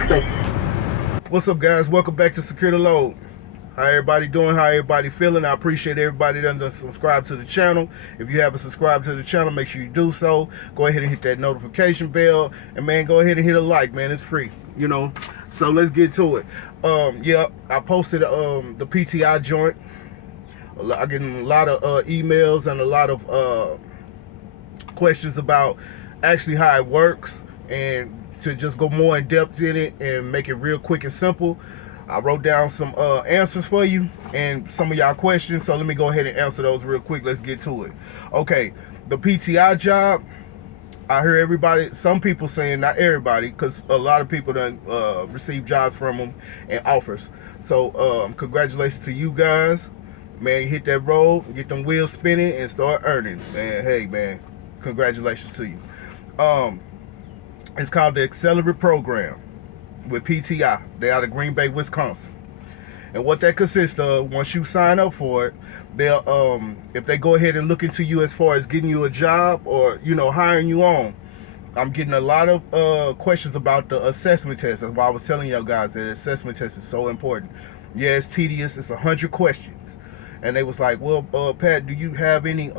access. What's up, guys? Welcome back to Secure the Load. How everybody doing? How everybody feeling? I appreciate everybody that does subscribe to the channel. If you haven't subscribed to the channel, make sure you do so. Go ahead and hit that notification bell, and man, go ahead and hit a like, man. It's free, you know. So let's get to it. Yeah, I posted the PTI joint. I get a lot of emails and a lot of questions about actually how it works, and to just go more in depth in it and make it real quick and simple. I wrote down some answers for you and some of y'all questions, so let me go ahead and answer those real quick. Let's get to it. Okay, the PTI job, I hear everybody, some people saying, not everybody, because a lot of people done receive jobs from them and offers. So congratulations to you guys, man. Hit that road, get them wheels spinning, and start earning, man. Hey, man, congratulations to you. It's called the Accelerate Program with PTI. They're out of Green Bay, Wisconsin. And what that consists of, once you sign up for it, they'll if they go ahead and look into you as far as getting you a job or, you know, hiring you on. I'm getting a lot of questions about the assessment test. That's why I was telling y'all guys that the assessment test is so important. Yeah, it's tedious. It's 100 questions. And they was like, well, Pat, do you have any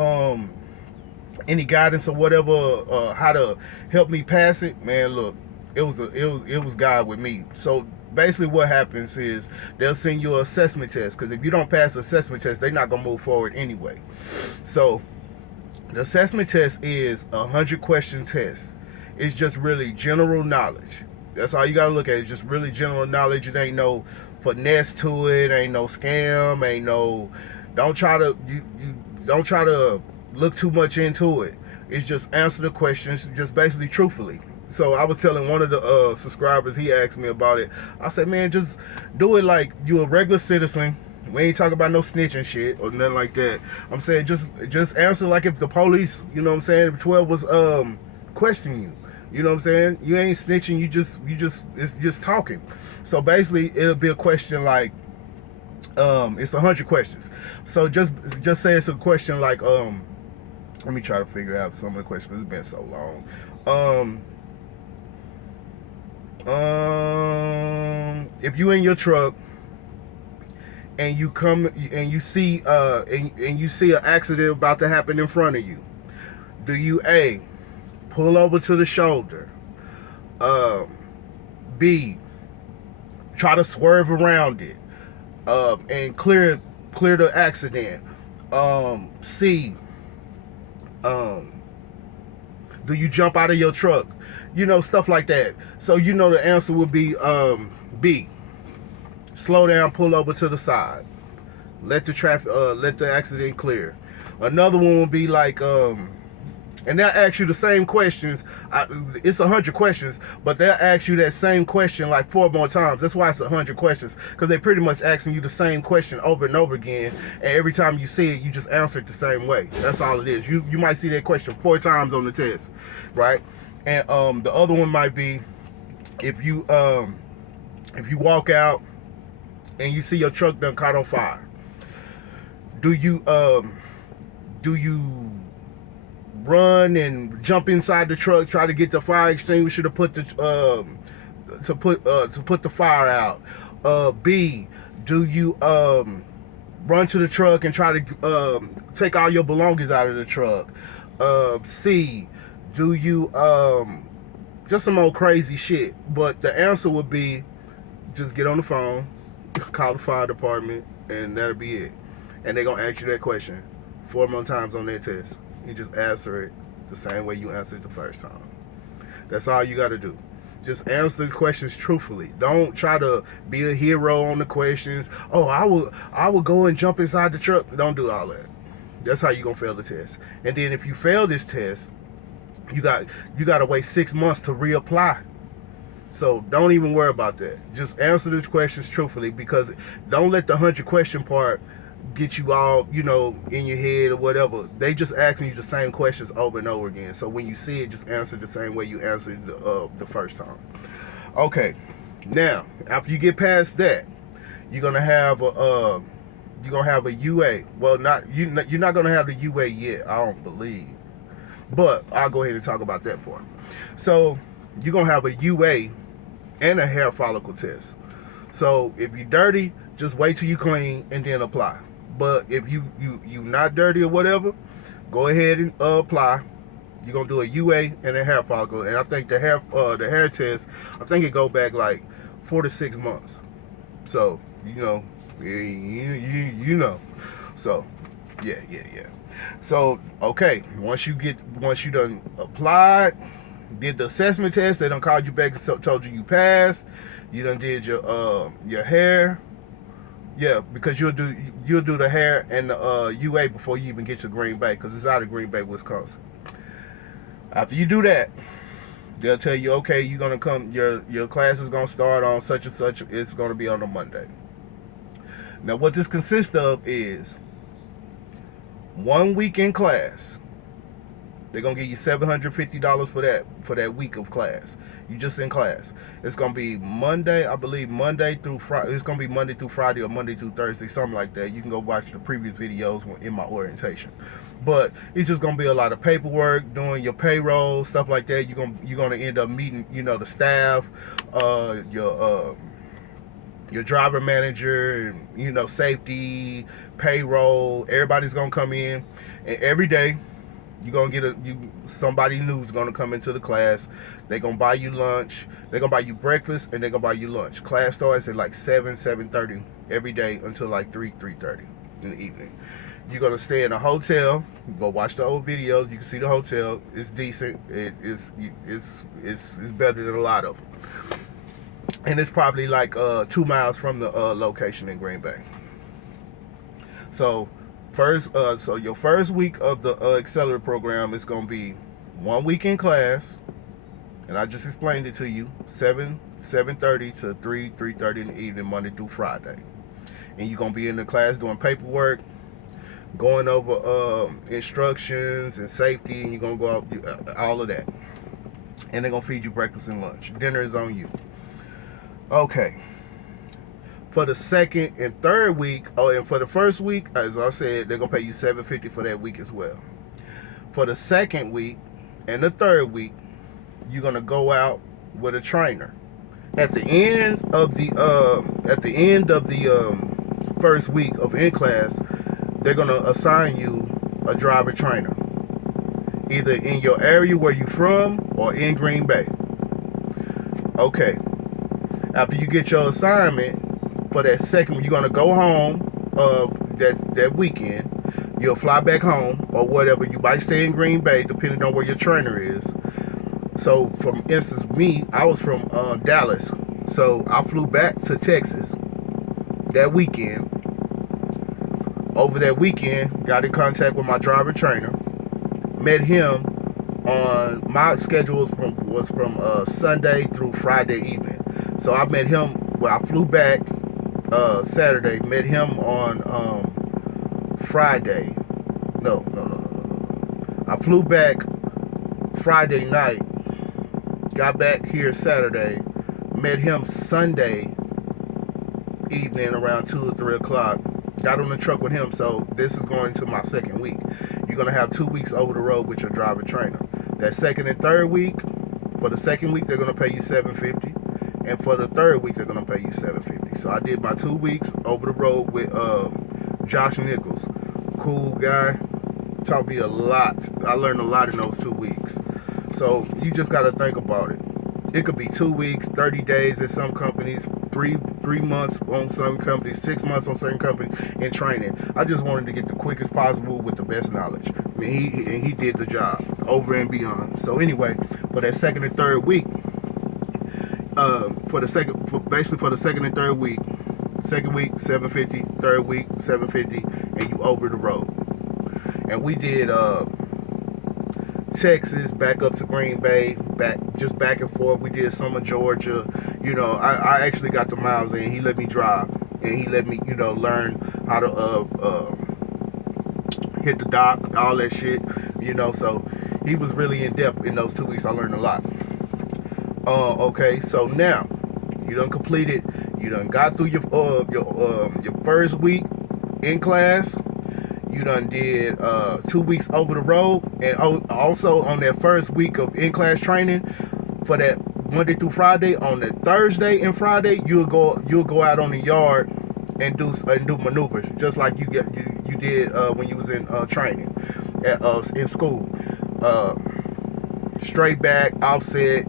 guidance or whatever how to help me pass it? Man, look, it was God with me. So basically what happens is they'll send you an assessment test, because if you don't pass the assessment test, they're not gonna move forward anyway. So the assessment test is a 100 question test. It's just really general knowledge. That's all you gotta look at. It's just really general knowledge. It ain't no finesse to it, ain't no scam, ain't no, don't try to don't try to look too much into it. It's just answer the questions just basically truthfully. So I was telling one of the subscribers, he asked me about it. I said, man, just do it like you a regular citizen. We ain't talking about no snitching shit or nothing like that. I'm saying just answer like if the police, you know what I'm saying, if 12 was questioning you. You know what I'm saying? You ain't snitching, it's just talking. So basically it'll be a question like it's 100 questions. So just say it's a question like let me try to figure out some of the questions. It's been so long. If you in your truck and you come and you see and you see an accident about to happen in front of you, do you A, pull over to the shoulder, B, try to swerve around it and clear the accident, C, do you jump out of your truck? You know, stuff like that. So you know the answer would be B. Slow down, pull over to the side. Let the traffic let the accident clear. Another one would be like and they'll ask you the same questions. It's 100 questions, but they'll ask you that same question like 4 more times. That's why it's 100 questions, because they pretty much asking you the same question over and over again, and every time you see it, you just answer it the same way. That's all it is. You might see that question 4 times on the test, right? And the other one might be if you walk out and you see your truck done caught on fire. Do you run and jump inside the truck, try to get the fire extinguisher to put the put the fire out? B, do you run to the truck and try to take all your belongings out of the truck? C, do you just some old crazy shit? But the answer would be just get on the phone, call the fire department, and that'll be it. And they're gonna ask you that question 4 more times on that test. You just answer it the same way you answered it the first time. That's all you gotta do. Just answer the questions truthfully. Don't try to be a hero on the questions. Oh, I will go and jump inside the truck. Don't do all that. That's how you're gonna fail the test. And then if you fail this test, you got to wait 6 months to reapply. So don't even worry about that. Just answer the questions truthfully, because don't let the 100 question part get you all, you know, in your head or whatever. They just asking you the same questions over and over again. So when you see it, just answer the same way you answered the first time. Okay. Now, after you get past that, you're gonna have a UA. Well, you're not gonna have the UA yet, I don't believe. But I'll go ahead and talk about that part. So you're gonna have a UA and a hair follicle test. So if you're dirty, just wait till you clean and then apply. But if you not dirty or whatever, go ahead and apply. You're gonna do a UA and a hair follicle, and I think the hair test, I think it go back like 4 to 6 months. So you know. So yeah. So okay, once you done applied, did the assessment test, they done called you back and told you passed. You done did your hair. Yeah, because you'll do the hair and the UA before you even get to Green Bay, because it's out of Green Bay, Wisconsin. After you do that, they'll tell you, okay, you're gonna come. Your class is gonna start on such and such. It's gonna be on a Monday. Now, what this consists of is 1 week in class. They're gonna give you $750 for that week of class. You just in class. It's gonna be Monday, I believe, Monday through Friday. It's gonna be Monday through Friday or Monday through Thursday, something like that. You can go watch the previous videos in my orientation. But it's just gonna be a lot of paperwork, doing your payroll, stuff like that. You're gonna end up meeting, the staff, your driver manager, safety, payroll. Everybody's gonna come in, and every day you're gonna get somebody new is gonna come into the class. They're gonna buy you lunch, they're gonna buy you breakfast, and they're gonna buy you lunch. Class starts at like 7:30 every day until like 3:30 in the evening. You're gonna stay in a hotel. Go watch the old videos. You can see the hotel. It's decent. It's better than a lot of them. And it's probably like 2 miles from the location in Green Bay. So your first week of the Accelerate program is gonna be 1 week in class, and I just explained it to you. 7:30 to 3:30 in the evening, Monday through Friday. And you're gonna be in the class doing paperwork, going over instructions and safety, and you're gonna go out all of that. And they're gonna feed you breakfast and lunch. Dinner is on you. Okay. For the second and third week, and for the first week, as I said, they're gonna pay you $750 for that week as well. For the second week and the third week, you're gonna go out with a trainer. At the end of the first week of in class, they're gonna assign you a driver trainer, either in your area where you're from or in Green Bay. Okay. After you get your assignment for that second, you're gonna go home that weekend. You'll fly back home or whatever. You might stay in Green Bay depending on where your trainer is. So, for instance, I was from Dallas, so I flew back to Texas that weekend. Over that weekend, got in contact with my driver trainer. Met him on my schedule was from Sunday through Friday evening. So I met him. Well, I flew back Saturday. Met him on Friday. No. I flew back Friday night. Got back here Saturday. Met him Sunday evening around 2 or 3 o'clock. Got on the truck with him. So this is going to my second week. You're gonna have 2 weeks over the road with your driver trainer. That second and third week, for the second week they're gonna pay you $750, and for the third week they're gonna pay you $750. So I did my 2 weeks over the road with Josh Nichols, cool guy, taught me a lot. I learned a lot in those 2 weeks. So you just gotta think about it. It could be 2 weeks, 30 days at some companies, three months on some companies, 6 months on certain companies in training. I just wanted to get the quickest possible with the best knowledge. I mean, he did the job over and beyond. So anyway, for that second and third week, for the second and third week, second week $750, third week $750, and you over the road. And we did Texas back up to Green Bay, back and forth. We did some of Georgia. I actually got the miles in. He let me drive, and he let me learn how to hit the dock, all that shit. So he was really in depth in those 2 weeks. I learned a lot. Okay, so now you done completed. You done got through your first week in class. You done did 2 weeks over the road, and also on that first week of in-class training, for that Monday through Friday. On that Thursday and Friday, you'll go out on the yard and do maneuvers, just like you did when you was in training in school. Straight back, offset,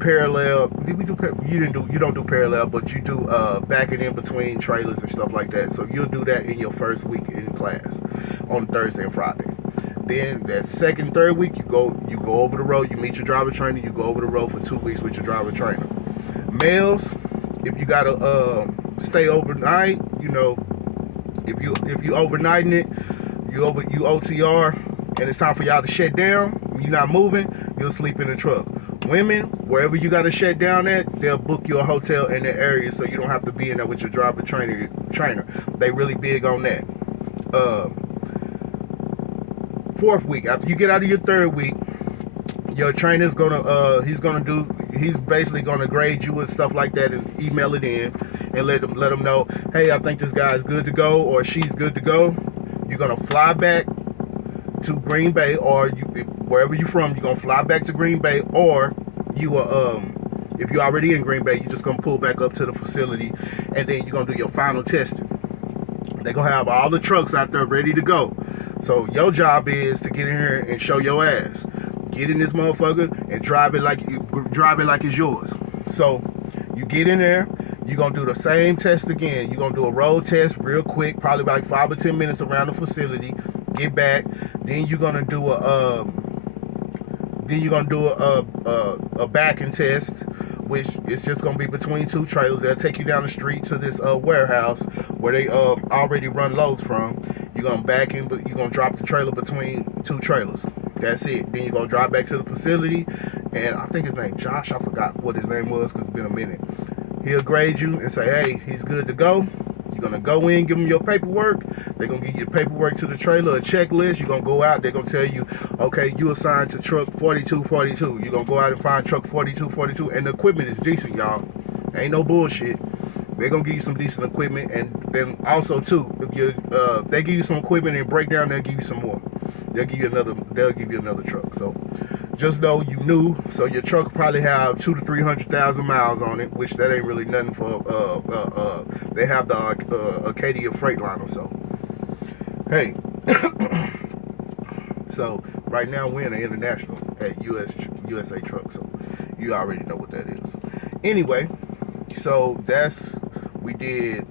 parallel. You don't do parallel, but you do backing in between trailers and stuff like that. So you'll do that in your first week in class on Thursday and Friday. Then that second, third week, you go over the road. You meet your driver trainer. You go over the road for 2 weeks with your driver trainer. Males, if you gotta stay overnight, if you overnighting it, you OTR, and it's time for y'all to shut down. You're not moving. You'll sleep in the truck. Women, wherever you got to shut down at, they'll book you a hotel in the area, so you don't have to be in there with your driver trainer. They really big on that. Fourth week, after you get out of your third week, your trainer's he's basically gonna grade you and stuff like that, and email it in and let them know, hey, I think this guy's good to go or she's good to go. You're gonna fly back to Green Bay, or wherever you're from, you're gonna fly back to Green Bay, or you if you're already in Green Bay, you're just gonna pull back up to the facility, and then you're gonna do your final testing. They're gonna have all the trucks out there ready to go. So your job is to get in here and show your ass. Get in this motherfucker and drive it like it's yours. So you get in there, you're gonna do the same test again. You're gonna do a road test real quick, probably like 5 or 10 minutes around the facility. Get back, then you're gonna do a backing test, which is just gonna be between 2 trailers. They'll take you down the street to this warehouse where they already run loads from. You're gonna back in, but you're gonna drop the trailer between 2 trailers. That's it. Then you're gonna drive back to the facility, and I think his name Josh. I forgot what his name was because it's been a minute. He'll grade you and say, hey, he's good to go. You're gonna go in, give them your paperwork. They're gonna give you the paperwork to the trailer, a checklist. You're gonna go out. They're gonna tell you, okay, you assigned to truck 4242. You're gonna go out and find truck 4242, and the equipment is decent, y'all. Ain't no bullshit. They're gonna give you some decent equipment, and then also too, if they give you some equipment and breakdown, they'll give you some more. They'll give you another truck. So just know you new. So your truck will probably have 200,000 to 300,000 miles on it, which that ain't really nothing for. They have the Acadia Freightliner. So hey, so right now we're in the international at USA Truck. So you already know what that is. Anyway, so we did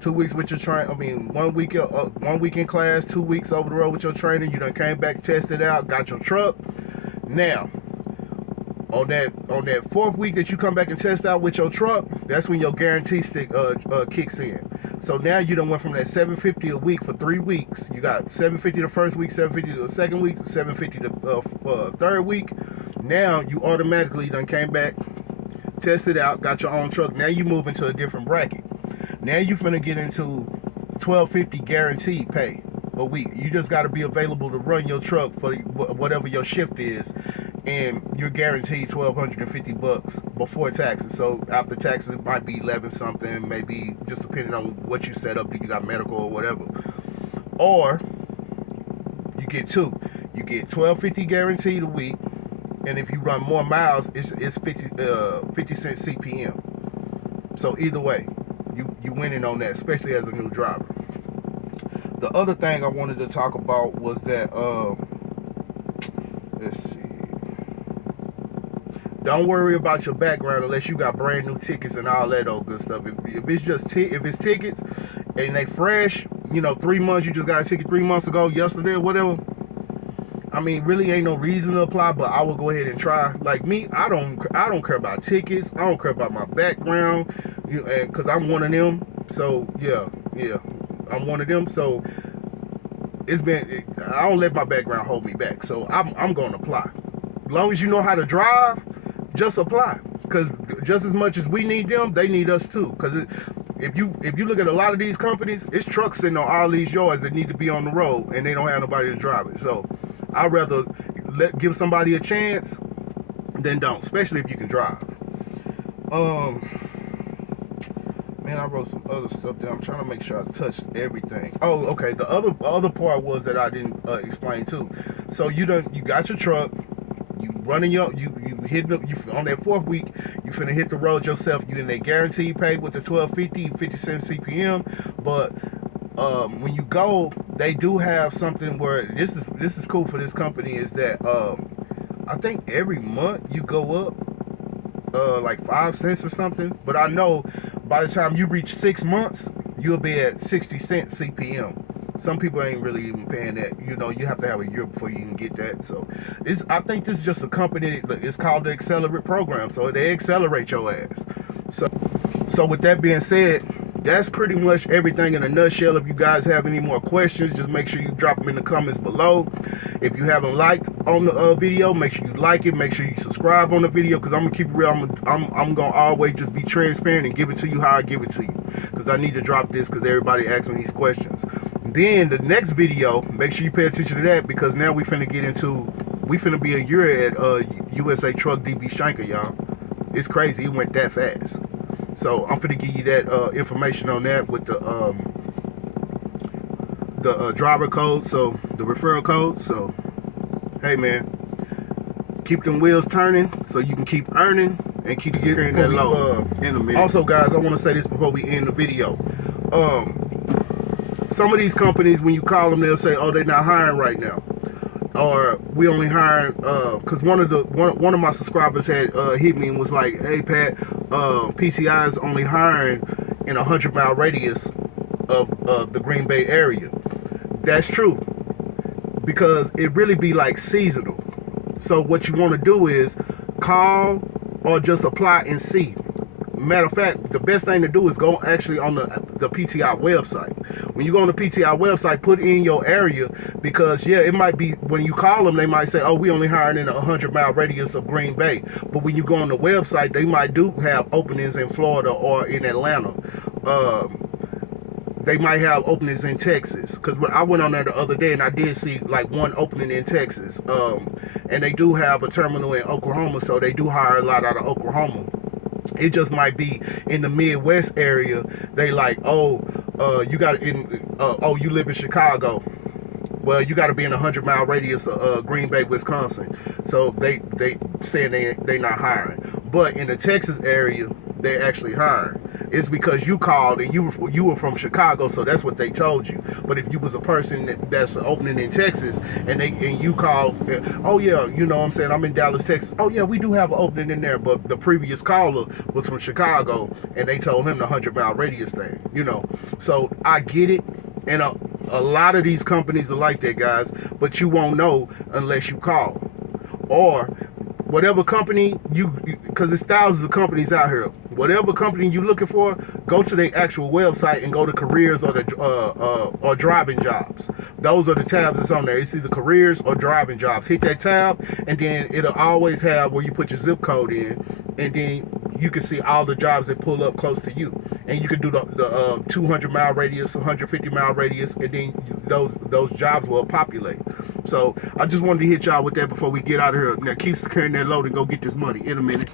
2 weeks with your train. 1 week, 1 week in class, 2 weeks over the road with your trainer. You done came back, tested out, got your truck. Now, on that 4th week that you come back and test out with your truck, that's when your guarantee stick kicks in. So now you done went from that $750 a week for 3 weeks. You got $750 the first week, $750 the second week, $750 the third week. Now you automatically done came back, tested out, got your own truck. Now you move into a different bracket. Now you finna get into $1,250 guaranteed pay a week. You just got to be available to run your truck for whatever your shift is, and you're guaranteed $1,250 before taxes. So after taxes, it might be 11 something, maybe just depending on what you set up. You got medical or whatever, or you get 2. You get $1,250 guaranteed a week, and if you run more miles, it's 50 cents CPM. So either way, you winning on that, especially as a new driver. The other thing I wanted to talk about was that let's see. Don't worry about your background unless you got brand new tickets and all that old good stuff. If it's just if it's tickets and they fresh, 3 months, you just got a ticket 3 months ago, yesterday or whatever. Really ain't no reason to apply, but I will go ahead and try. Like me, I don't care about tickets. I don't care about my background, because I'm one of them. So yeah, I'm one of them. So I don't let my background hold me back. So I'm gonna apply. As long as you know how to drive, just apply. Because just as much as we need them, they need us too. Because if you look at a lot of these companies, it's trucks sitting on all these yards that need to be on the road, and they don't have nobody to drive it. So I'd rather give somebody a chance than don't, especially if you can drive. Man, I wrote some other stuff down. I'm trying to make sure I touched everything. Oh, okay. The other part was that I didn't explain too. So you got your truck. You running you hitting up. You on that 4th week. You finna hit the road yourself. You in that guaranteed pay with the 1250, 50 cent CPM. But when you go, they do have something where this is cool for this company is that I think every month you go up like 5 cents or something. But I know by the time you reach 6 months, you'll be at 60 cent CPM. Some people ain't really even paying that. You know, you have to have a year before you can get that. So I think this is just a company. It's called the Accelerate Program. So they accelerate your ass. So with that being said, that's pretty much everything in a nutshell. If you guys have any more questions, just make sure you drop them in the comments below. If you haven't liked on the video, make sure you like it. Make sure you subscribe on the video, because I'm gonna keep it real. I'm gonna always just be transparent and give it to you how I give it to you, because I need to drop this because everybody asking these questions. Then the next video, make sure you pay attention to that, because now we finna be a year at USA Truck DB Shanker, y'all. It's crazy, it went that fast. So I'm finna give you that information on that with the driver code, so the referral code. So hey man, keep them wheels turning so you can keep earning and keep getting that low in a minute. Also guys, I want to say this before we end the video. Some of these companies, when you call them, they'll say, oh, they're not hiring right now, or we only hiring because one of my subscribers had hit me and was like, hey Pat, PTI is only hiring in a 100-mile radius of the Green Bay area. That's true, because it really be like seasonal. So what you want to do is call or just apply and see. Matter of fact, the best thing to do is go actually on the PTI website. When you go on the PTI website, put in your area, because yeah, it might be when you call them, they might say, oh, we only hiring in a 100-mile radius of Green Bay. But when you go on the website, they might do have openings in Florida or in Atlanta. They might have openings in Texas, because when I went on there the other day and I did see like one opening in Texas. And they do have a terminal in Oklahoma, so they do hire a lot out of Oklahoma. It just might be in the Midwest area. They like, oh, you got you live in Chicago. Well, you got to be in a 100-mile radius of Green Bay, Wisconsin. So they saying they not hiring. But in the Texas area, they actually hiring. It's because you called and you were from Chicago, so that's what they told you. But if you was a person that's opening in Texas and you called, oh yeah, you know what I'm saying, I'm in Dallas, Texas. Oh yeah, we do have an opening in there, but the previous caller was from Chicago and they told him the 100-mile radius thing, you know. So I get it, and a lot of these companies are like that, guys, but you won't know unless you call. Or whatever company because there's thousands of companies out here. Whatever company you're looking for, go to their actual website and go to careers or driving jobs. Those are the tabs that's on there. It's either careers or driving jobs. Hit that tab, and then it'll always have where you put your zip code in, and then you can see all the jobs that pull up close to you. And you can do the 200-mile radius, 150-mile radius, and then those jobs will populate. So I just wanted to hit y'all with that before we get out of here. Now keep securing that load and go get this money in a minute.